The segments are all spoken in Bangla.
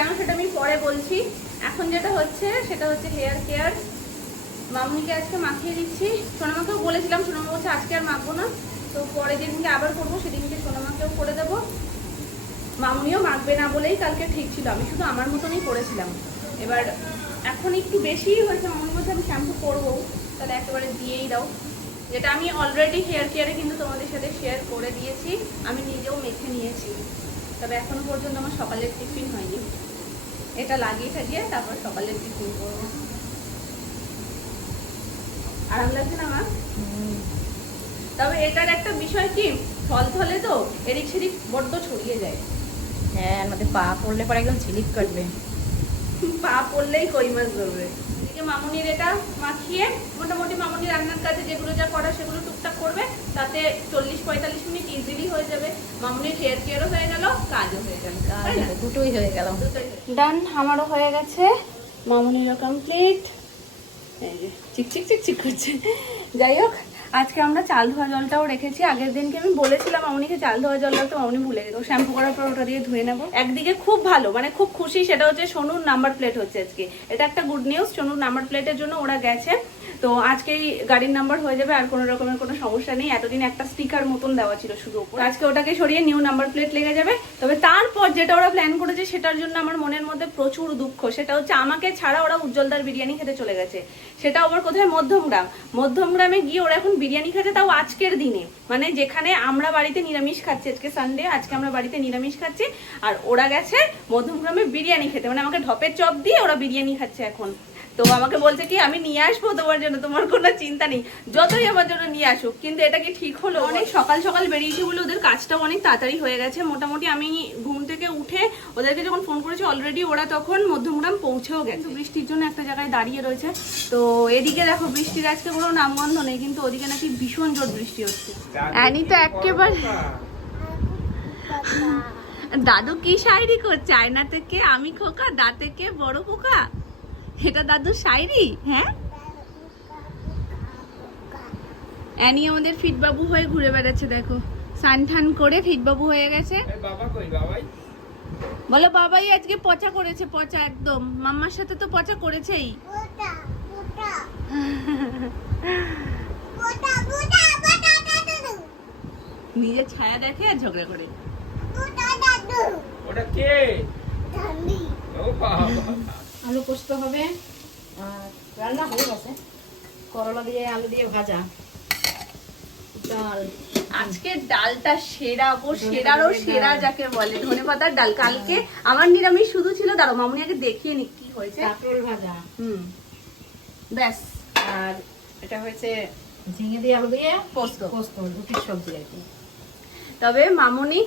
কেন সেটা আমি পরে বলছি। এখন যেটা হচ্ছে সেটা হচ্ছে হেয়ার কেয়ার। মামুনিকে আজকে মাখিয়ে দিচ্ছি। সোনামাকেও বলেছিলাম, সোনামা বলছে আজকে আর মাখবো না, তো পরে যেদিনকে আবার করবো সেদিনকে সোনামাকেও করে দেবো। মামুনিও মাখবে না বলেই কালকে ঠিক ছিল, আমি শুধু আমার মতনই করেছিলাম। এবার এখন একটু বেশিই হয়েছে, মামুনি বলছে আমি শ্যাম্পু করবো, তাহলে একেবারে দিয়েই দাও। যেটা আমি অলরেডি হেয়ার কেয়ারে কিন্তু তোমাদের সাথে শেয়ার করে দিয়েছি, আমি নিজেও মেখে নিয়েছি। তবে এখনো পর্যন্ত আমার সকালের টিফিন হয়নি। এটা লাগিয়ে থাকিয়ে তারপর সকালের টিফিন করবো। আরাম লাগছে না আমার? তবে এটার একটা বিষয় কি, থলথলে তো এদিক সেদিক বড্ড ছড়িয়ে যায়। হ্যাঁ, আমাদের পা পড়লে পরে একদম ঝিলিক কাটবে। পা পড়লেই কই মাছ ধরবে। এদিকে মামুনির এটা মাখিয়ে মোটামুটি মামুনি রান্নার কাজে যেগুলো যা করা সেগুলো টুকটাক করবে, তাতে 40-45 মিনিট ইজিলি হয়ে যাবে। মামুনির হেয়ার কেয়ারও হয়ে গেল, কাজও হয়ে গেল, দুটোই হয়ে গেল। ডান। আমারও হয়ে গেছে, মামুনিরও কমপ্লিট। এই যে চিকচিক চিকচিক করছে। যাই হোক, আজকে আমরা চাল ধোয়া জলটাও রেখেছি। আগের দিনকে আমি বলেছিলাম মামুনিকে চাল ধোয়া জলটা, তো মামুনি ভুলে গেল। শ্যাম্পু করার পর ওটা দিয়ে ধুয়ে নেবো। একদিকে খুব ভালো, মানে খুব খুশি, সেটা হচ্ছে সোনুর নাম্বার প্লেট হচ্ছে আজকে। এটা একটা গুড নিউজ, সোনুর নাম্বার প্লেটের জন্য ওরা গেছে, তো আজকেই গাড়ির নাম্বার হয়ে যাবে, আর কোনো রকমের কোনো সমস্যা নেই। এতদিন একটা স্টিকার মতন দেওয়া ছিল শুধু উপর, আজকে ওটাকে সরিয়ে নিউ নাম্বার প্লেট লেগে যাবে। তবে তারপর যেটা ওরা প্ল্যান করেছে সেটার জন্য আমার মনের মধ্যে প্রচুর দুঃখ। সেটা হচ্ছে আমাকে ছাড়া ওরা উজ্জ্বলদার বিরিয়ানি খেতে চলে গেছে। সেটা আবার কোথায়? মধ্যমগ্রাম। মধ্যমগ্রামে গিয়ে ওরা এখন বিরিয়ানি খেতে, তাও আজকের দিনে, মানে যেখানে আমরা বাড়িতে নিরামিষ খাচ্ছি, আজকে সানডে, আজকে আমরা বাড়িতে নিরামিষ খাচ্ছি, আর ওরা গেছে মধ্যমগ্রামে বিরিয়ানি খেতে। মানে আমাকে ঢপের চপ দিয়ে ওরা বিরিয়ানি খাচ্ছে এখন। তো আমাকে বলছে কি আমি নিয়ে আসবো তোমার জন্য, তোমার কোনো চিন্তা নেই, যতই আমার জন্য নিয়ে আসুক। কিন্তু এটা কি ঠিক হলো? অনেক সকাল সকাল বেরিয়েছে বলে ওদের কাজটাও অনেক তাড়াতাড়ি হয়ে গেছে। মোটামুটি আমি ঘুম থেকে উঠে ওদেরকে যখন ফোন করেছি অলরেডি ওরা তখন মধ্যমগ্রাম পৌঁছেও গেছে। বৃষ্টির জন্য একটা জায়গায় দাঁড়িয়ে রয়েছে। তো এদিকে দেখো বৃষ্টির আজকে কোনো নামগন্ধ নেই, কিন্তু ওদিকে নাকি ভীষণ জোর বৃষ্টি হচ্ছে। অ্যানি তো একেবারে দাদু কি শায়রি করছে, আয়না থেকে আমি খোকা, দাঁতে কে বড় পোকা, এটা দাদুর শায়রি। হ্যাঁ, অ্যানি আমাদের ফিটবাবু হয়ে ঘুরে বেড়াচ্ছে, দেখো সান ঠান করে ফিটবাবু হয়ে গেছে। বলো বাবাই আজকে পচা করেছে, পচা একদম। মাম্মার সাথে তো পচা করেছেই। নিজের ছায়া দেখে আর ঝগড়া করে। ওটা কে? আলু পোস্ত হবে, আর রান্না হয়ে গেছে, করলা দিয়ে আলু দিয়ে ভাজা, ডাল। আজকে ডালটা সেরা গো, সেরারও সেরা যাকে বলে, ধনেপাতার ডাল। কালকে আমার নিরামিষ শুধু ছিল, দাঁড়ো মামুনি আগে দেখিয়ে নি কি হয়েছে। কাঁকরোল ভাজা, ব্যাস। আর এটা হয়েছে ঝিঙে দিয়ে আলু দিয়ে পোস্ত। পোস্ত, রুটির সবজি আর কি। তবে মামুনি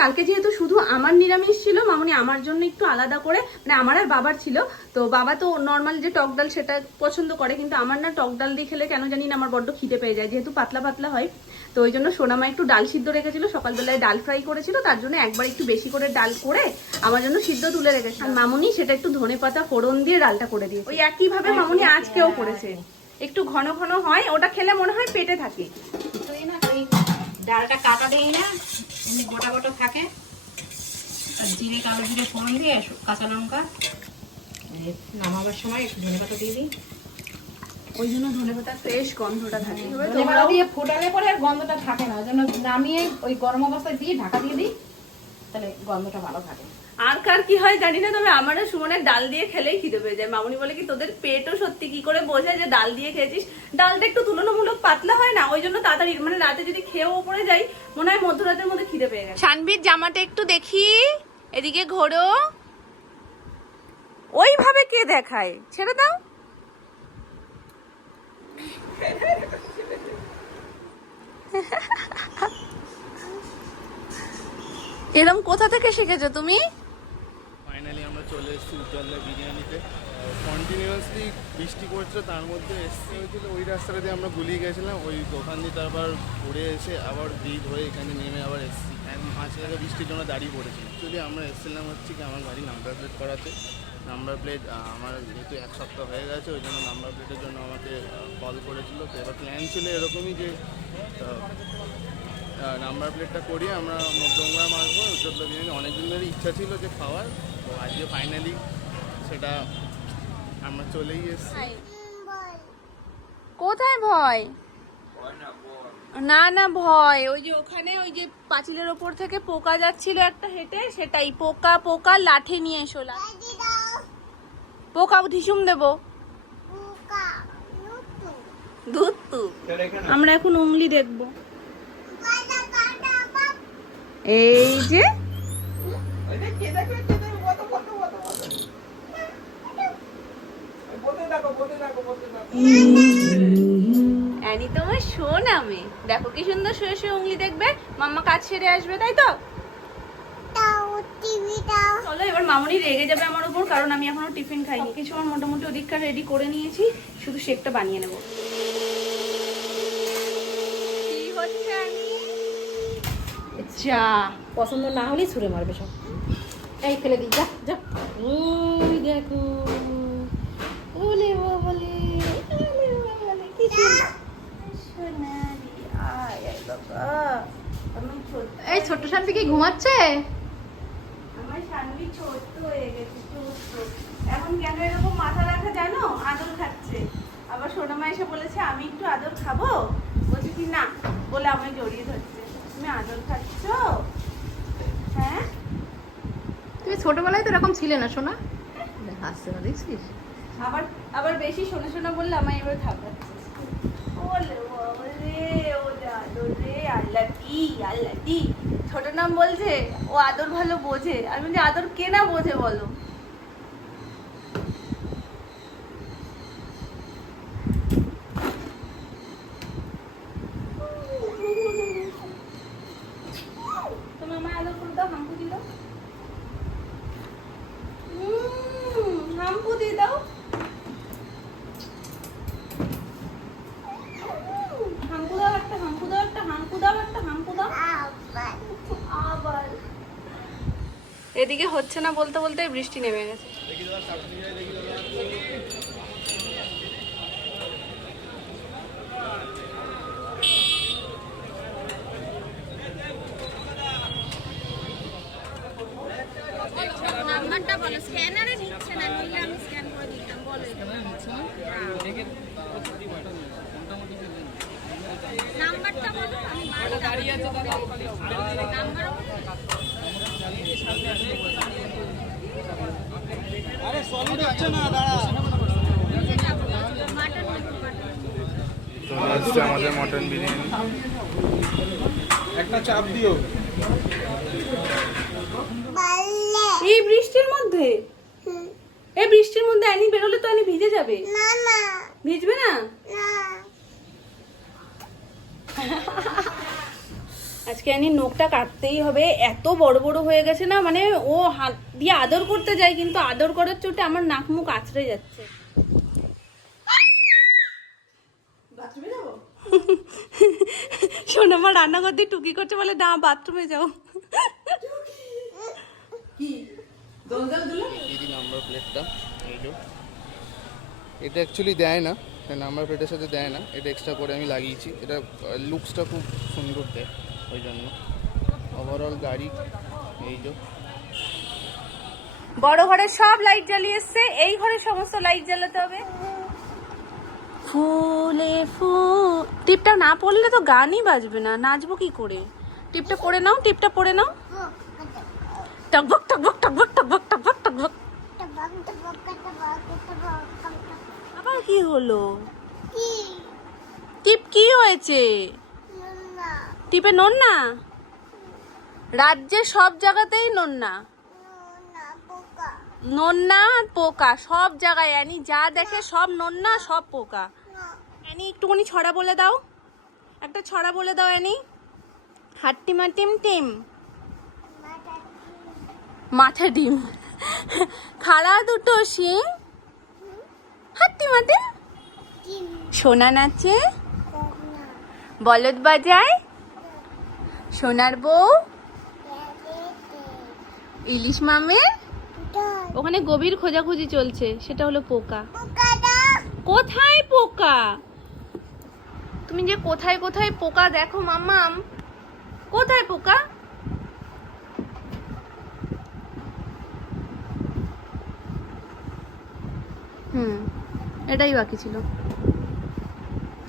কালকে যেহেতু শুধু আমার নিরামিষ ছিল, মামুনি আমার জন্য একটু আলাদা করে, মানে আমার আর বাবার ছিল, তো বাবা তো নর্মাল যে টক ডাল সেটা পছন্দ করে, কিন্তু আমার না টক ডাল দিয়ে খেলে কেন জানি না আমার বড্ড খিদে পেয়ে যায়, যেহেতু পাতলা পাতলা হয়। তো ওই জন্য সোনামা একটু ডাল সিদ্ধ রেখেছিল, সকালবেলায় ডাল ফ্রাই করেছিল, তার জন্য একবার একটু বেশি করে ডাল করে আমার জন্য সিদ্ধ তুলে রেখেছে। আর মামুনি সেটা একটু ধনেপাতা ফোড়ন দিয়ে ডালটা করে দিয়েছে। ওই একইভাবে মামুনি আজকেও করেছে, একটু ঘন ঘন হয়, ওটা খেলে মনে হয় পেটে থাকে। ডালটা কাটা দিই না, এমনি গোটা গোটা থাকে। আর জিরে, কালো জিরে ফোড়ন দিয়ে কাঁচা লঙ্কা, নামাবার সময় একটু ধনেপাতা দিয়ে দিই, ওই জন্য ধনেপাতা ফ্রেশ গন্ধটা থাকে। ধনেপাতা দিয়ে ফোটালে পরে আর গন্ধটা থাকে না, ওই জন্য নামিয়ে ওই গরম অবস্থায় দিয়ে ঢাকা দিয়ে দিই, তাহলে গন্ধটা ভালো থাকে। আর কার কি হয় জানি না, তবে আমারও সুমনের ডাল দিয়ে খেলেই খিদে পেয়ে যায়। মামুনি বলে কি তোদের পেটও সত্যি কি করে বোঝে যে ডাল দিয়ে খেয়েছিস। ডালটা একটু তুলনামূলক পাতলা হয় না, ওই জন্য তাড়াতাড়ি, মানে রাতে যদি খেয়েও উপরে যাই মনে হয় মধ্যরাতের মধ্যে খিদে পেয়ে গেছে। শানবীর জামাটা একটু দেখি, এদিকে ঘোরো। ওইভাবে কে দেখায়, ছেড়ে দাও। এরকম কোথা থেকে শিখেছো তুমি? ফাইনালি আমরা চলে এসেছি উজ্জ্বলদার বিরিয়ানিতে। কন্টিনিউয়াসলি বৃষ্টি পড়ছিল, তার মধ্যে এসছি হয়েছিল ওই রাস্তাটা দিয়ে আমরা গুলিয়ে গেছিলাম, ওই দোকান দিয়ে তারপর ঘুরে এসে আবার ব্রিজ হয়ে এখানে নেমে আবার এসেছি। মাঝ জায়গায় বৃষ্টির জন্য দাঁড়িয়ে পড়েছি। অ্যাকচুয়ালি আমরা এসেছিলাম হচ্ছে কি আমার গাড়ি নাম্বার প্লেট করাতে। নাম্বার প্লেট আমার যেহেতু 1 সপ্তাহ হয়ে গেছে, ওই জন্য নাম্বার প্লেটের জন্য আমাকে কল করেছিল। তো এবার প্ল্যান ছিল এরকমই যে নাম্বার প্লেটটা করিয়ে আমরা মধ্যমগ্রাম আসবো। উজ্জ্বলদার বিরিয়ানি অনেকদিন ধরে ইচ্ছা ছিল যে খাওয়ার, তো আজকে ফাইনালি সেটা আমরা চলেই এসেছি। কোথায় ভয়? না না ভয় ওই যে ওখানে ওই যে পাঁচিলের ওপর থেকে পোকা যাচ্ছিল একটা হেঁটে, সেটাই পোকা পোকা লাঠি নিয়ে এসোলা। পোকা ধিসুম দেবো দুধ তু। আমরা এখন উংলি দেখবো। এই যে অ্যানি তোমার শোনা মেয়ে, দেখো কি সুন্দর শুয়ে শুয়ে উংলি দেখবে, মাম্মা কাজ সেরে আসবে, তাই তো? চলো এবার মামুনি রেগে যাবে আমার উপর, কারণ আমি এখনো টিফিন খাইনি। কিছু আমার মোটামুটি ওদিককার রেডি করে নিয়েছি, শুধু শেকটা বানিয়ে নেবো। কি হচ্ছে অ্যানি? যা পছন্দ না হলেই ছুঁড়ে মারবে সব। এই ফেলে দিই, যা যা। ওই দেখো, ওলে বাবালে, ওলে বাবালে, কি সোনালি আয় আয় বাবা। আমি ছোট, এই ছোট্ট শান্তি কি ঘুমাচ্ছে? আমার শানভি ছোট হয়ে গেছে, ছোট। এখন কেন এরকম মাথা রাখা জানো? আদর খাচ্ছে। আবার সোনামা এসে বলেছে আমি একটু আদর খাবো, বলছি কি না, বলে আমায় জড়িয়ে ধরছে। তুমি আদর খাচ্ছ? হ্যাঁ তুমি ছোটবেলায় তো এরকম ছিলে না সোনা। হাসছে না দেখছিস? আবার আবার বেশি শোনা শোনা বললে আমায় এবার খাবাচ্ছে। ওলে বাবা রে, ও আদর রে, আল্লাহ দি আল্লাহ দি। ছোট নাম বলছে, ও আদর ভালো বোঝে। আমি বলছি আদর কে না বোঝে বলো? তুমি আমায় আদর করে দাও, হাম্পু দিয়ে দাও। হাম্পু দিয়ে দাও। হাম্পু দাও একটা, হাম্পু দাও একটা, হাম্পু দাও একটা, হাম্পু দাও। আবার এদিকে হচ্ছে না বলতে বলতে বৃষ্টি নেমে গেছে। দেখি দাদা, চাটনি যাই দেখি দাদা। নাম্বারটা বলো, স্ক্যানারে নিচ্ছে না, নইলে আমি স্ক্যান করে দিতাম। বলো নাম্বারটা বলো, আমি বাড়ি দাঁড়িয়ে আছি। নাম্বার আরে সলিড হচ্ছে না, দাঁড়া। চলে আসছে আমাদের মটন বিরিয়ানি। একটা চাপ দিও। এই বৃষ্টির মধ্যে, এই বৃষ্টির মধ্যে অ্যানি বেরোলে তো অ্যানি ভিজে যাবে। না না ভিজবে না। আজকে অ্যানি নখটা কাটতেই হবে, এত বড় বড় হয়ে গেছে না, মানে ও হাত দিয়ে আদর করতে যায় কিন্তু আদর করার চোটে আমার নাক মুখ আছড়ে যাচ্ছে। শোনো, আমার রান্নাঘর দিয়ে টুকি করছে, বলে না বাথরুমে যাও। দিদি নাম্বার প্লেটটা এই যে, এটা অ্যাকচুয়ালি দেয় না, নাম্বার প্লেটের সাথে দেয় না, এটা এক্সট্রা করে আমি লাগিয়েছি। এটা লুকসটা খুব সুন্দর দেয়, ওই জন্য। ওভারঅল গাড়ি এই যে, বড় ঘরের সব লাইট জ্বালিয়ে এসছে, এই ঘরের সমস্ত লাইট জ্বালাতে হবে। ফুলে ফুল, টিপটা না পড়লে তো গানই বাজবে না, নাচবো কি করে? টিপটা পরে নাও, টিপটা পরে নাও। টকবক টকবক টকবক টকবক টকবক টকবক। আবার কি হলো? টিপ কি হয়েছে? টিপে নুন না? রাজ্যে সব জায়গাতেই নুন না, নোনা পোকা সব জায়গায়। অ্যানি যা দেখে সব নোনা, সব পোকা। অ্যানি একটুখানি ছড়া বলে দাও, একটা ছড়া বলে দাও অ্যানি। হাট্টিমা টিম টিম, মাঠে ডিম, খাড়া দুটো শিং, হাট্টিমা টিম, সোনা নাচে, বলদ বাজায়, সোনার বউ, ইলিশ মামের। ওখানে গভীর খোঁজাখুঁজি চলছে, সেটা হলো পোকা। কোথায় পোকা? তুমি যে কোথায় কোথায় পোকা দেখো মাম্মাম, কোথায় পোকা? এটাই বাকি ছিল।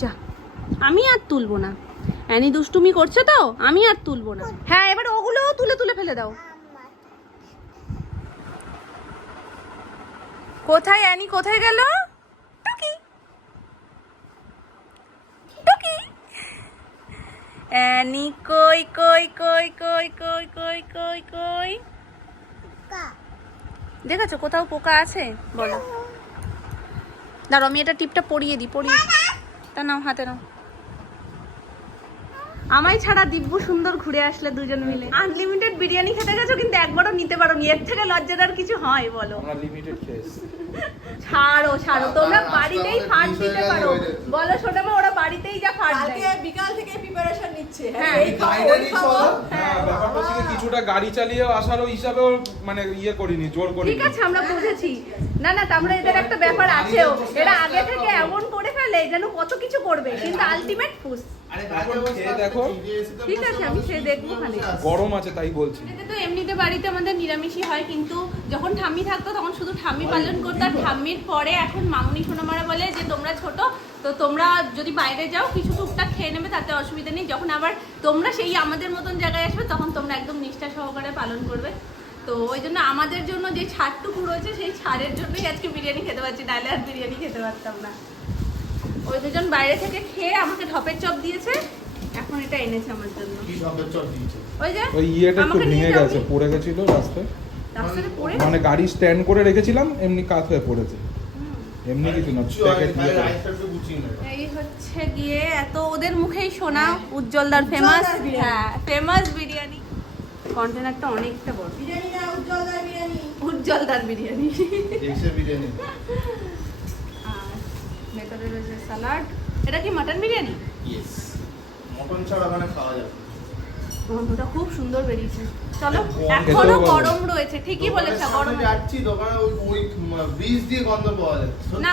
যা, আমি আর তুলবো না। অ্যানি দুষ্টুমি করছে তো, আমি আর তুলবো না। হ্যাঁ, এবার ওগুলোও তুলে তুলে ফেলে দাও। কোথায় অ্যানি, কোথায় গেল? টুকি টুকি, অ্যানি কই কই কই কই কই কই কই কই? দেখেছো কোথাও পোকা আছে? বলো। দাঁড়াও, আমি এটা টিপটা পরিয়ে দিই, পরিয়ে তা নাও, হাতে নাও। আমায় ছাড়া দিব্যু সুন্দর ঘুরে আসলে দুজন মিলে। আনলিমিটেড বিরিয়ানি খেতে গেছো কিন্তু একবারও নিতে পারো নি। এর থেকে লজ্জার আর কিছু হয় বলো? আমরা লিমিটেড খেয়েছি। ছাড়ো ছাড়ো, তোমরা বাড়িতেই ফাট দিতে পারো। বলো ছোট মা, ওরা বাড়িতেই যা ফাট দেয়। কালকে বিকাল থেকে প্রিপারেশন নিচ্ছে। হ্যাঁ, এই খাবো, ওই খাবো। হ্যাঁ, ব্যাপারটা হচ্ছে কি, কিছুটা গাড়ি চালিয়ে আসারও হিসাবেও মানে ইয়ে করিনি, জোর করিনি। ঠিক আছে, আমরা বুঝেছি। না না, তারপরে এদের একটা ব্যাপার আছেও, এরা আগে থেকে এমন করে ফেলে যেন কত কিছু করবে, কিন্তু আলটিমেট ফুস। খেয়ে দেখো। ঠিক আছে, আমি খেয়ে দেখবো। খালি গরম আছে তাই বলছি। এতে তো এমনিতে বাড়িতে আমাদের নিরামিষই হয়, কিন্তু যখন ঠাম্মি থাকতো তখন শুধু ঠাম্মি পালন করতো। আর ঠাম্মির পরে এখন মামুনি সোনামারা বলে যে তোমরা ছোট তো তোমরা যদি বাইরে যাও কিছু টুকটাক খেয়ে নেবে, তাতে অসুবিধা নেই। যখন আবার তোমরা সেই আমাদের মতন জায়গায় আসবে তখন তোমরা একদম নিষ্ঠা সহকারে পালন করবে। তো ওই জন্য আমাদের জন্য যে ছাড়টুকু রয়েছে সেই ছাড়ের জন্যই আজকে বিরিয়ানি খেতে পারছি, নাহলে আর বিরিয়ানি খেতে পারতাম না। ওই দুজন বাইরে থেকে খেয়ে আমাকে ঢপের চপ দিয়েছে, এখন এটা এনেছে আমার জন্য। ওই যে ওই ইয়েটা একটু আমাকে নিয়ে ভেঙে যাও। গেছে, পড়ে গেছিল রাস্তায়। রাস্তাতে পড়ে মানে গাড়ি স্ট্যান্ড করে রেখেছিলাম, এমনি কাত হয়ে পড়েছে। এমনি কিছু না, প্যাকেট দিয়ে পড়েছে। এই হচ্ছে গিয়ে এত ওদের মুখেই শোনা উজ্জ্বলদার ফেমাস, হ্যাঁ ফেমাস বিরিয়ানি। কন্টেনারটা অনেকটা বড়। বিরিয়ানি না, উজ্জ্বলদার বিরিয়ানি। উজ্জ্বলদার বিরিয়ানি। বিরিয়ানি। আর ভেতরে রয়েছে সালাড। এটা কি মাটন বিরিয়ানি? ইয়েস, মটন ছাড়া মানে খাওয়া যাবে। গন্ধটা খুব সুন্দর বেরিয়েছে। চলো, খেতেও এখনো ভালো। গরম রয়েছে, ঠিকই বলেছো গরম আছে। যাচ্ছি দোকানে ওই বীজ দিয়ে গন্ধ পাওয়া যায়। না,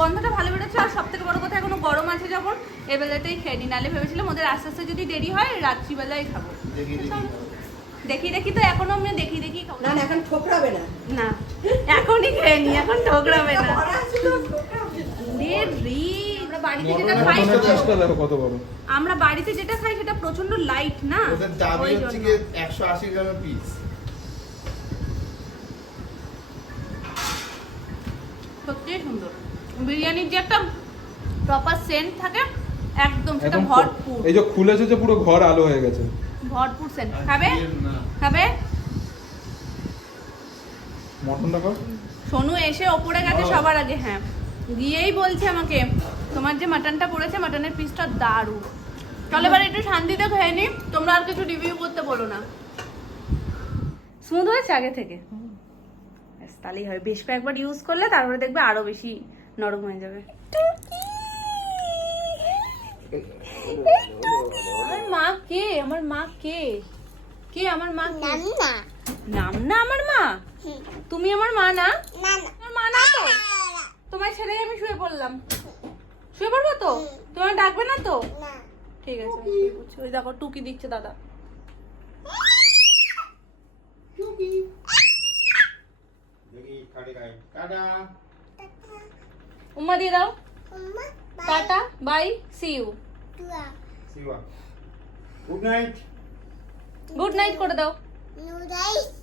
গন্ধটা ভালো বেরোচ্ছে। আর সব থেকে বড় কথা, এখনো গরম আছে যখন, এই বেলাতেই খেয়ে নি। নাহলে ভেবেছিলাম ওদের আস্তে আস্তে যদি দেরি হয় রাত্রিবেলায় খাবো। দেখি দেখি তো এখনো আমি দেখি দেখি খাবো। না না, এখন ঠোকরাবে না। না, এখনই খেয়ে নি, এখন ঠোকরাবে না। ওরা শুধু ঠোকরাবে। আমরা বাড়িতে যেটা খাই, মটনের পিসটা দেখো কত বড়। আমরা বাড়িতে যেটা খাই সেটা প্রচন্ড লাইট না, ওদের দাবি ওই হচ্ছে জন্য। কি 180 গ্রামের পিস। সত্যি সুন্দর বিরিয়ানির যে একটা প্রপার সেন্ট থাকে, একদম সেটা একদম ভরপুর। এই যে খুলেছে যে পুরো ঘর আলো হয়ে গেছে। ভরপুর সেন্ট। খাবে না। খাবে? মটনটা খাও। সোনু এসে ওপরে গেছে সবার আগে, হ্যাঁ গিয়েই বলছে আমাকে তোমার যে মাটনটা পড়েছে, মাটনের পিসটা দারুণ। চলো এবার একটু শান্তিতে খেয়ে নি, তোমরা আর কিছু রিভিউ করতে বলো না। স্মুথ হয়েছে আগে থেকে, ব্যাস তাহলেই হয়। বেশ কয়েকবার ইউজ করলে তারপরে দেখবে আরো বেশি নরম হয়ে যাবে। আমার মা কে? আমার মা কে? কে আমার মা? কে নাম না আমার মা? তুমি আমার মা না? আমার মা না তো? তোমায় ছেড়ে আমি শুয়ে পড়লাম। শুয়ে পড়বো তো? তোমায় ডাকবে না তো? ঠিক আছে, আমি শুয়ে পড়ছি। ওই দেখো টুকি দিচ্ছে দাদা। উম্মা দিয়ে দাও। Tata, bye, see you. Good night. Good night করে দাও। Noodles.